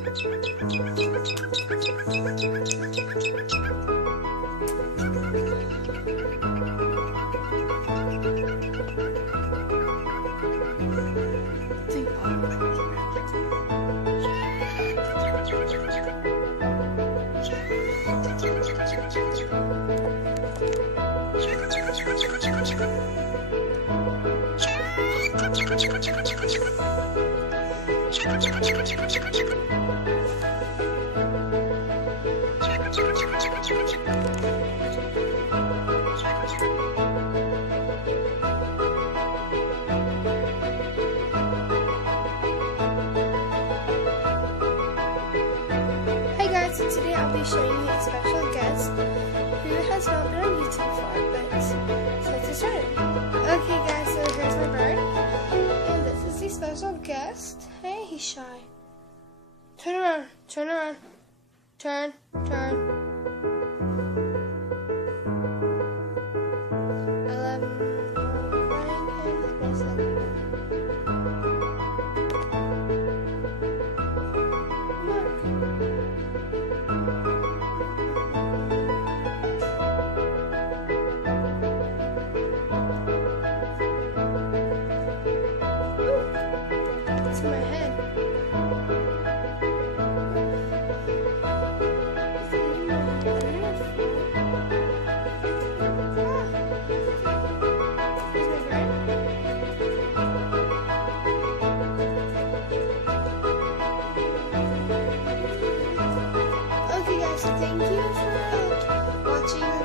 Hey guys, so today I'll be showing you a special guest who has not been on YouTube before, but so let's get started. Okay guys, so here's my bird, and this is the special guest. Hey, he's shy. Turn around, turn around, turn. To my head. Okay guys, so thank you for watching